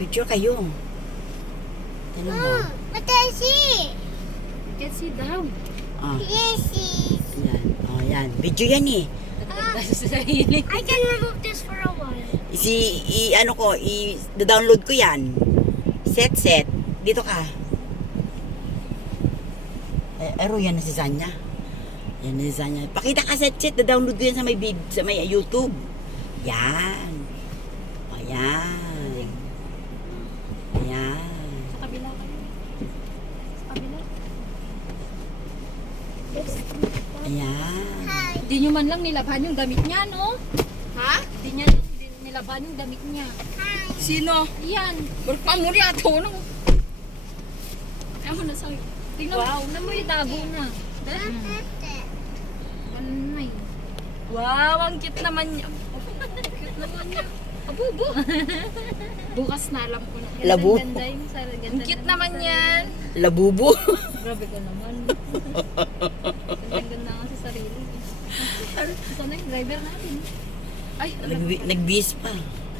Picture kayo. Ano mo? What does see? You can see daw. Ah, Yes, yes. yan. Oh, yan. Video yan eh. Nagtagda sa sarili. I can remove this for a while. Ano ko, download ko yan. Set. Dito ka. Ero yan na si Zanya. Yan na si Zanya. Pakita ka set. Download ko yan sa may YouTube. Yan. Ayan. Ayan. Sa kabila kayo. Sa kabila. Ayan. Hi. Di nyo man lang nilabhan yung damit niya, no? Ha? Di niya nilabhan yung damit niya. Hi. Sino? Yan. Berpamuri ato no. Ayaw mo na sa'yo. Tingnan mo. Wow. Tingnan mo itago na. Anay. Wow, ang cute naman niya. Cute naman niya. Abubo. Bukas na alam ko na. Labo. Ganda yung sarili. Ang cute naman yan. Labubo. Grabe ka naman. Ganda nga sa sarili. Sana yung driver natin. Ay, Nagbis pa.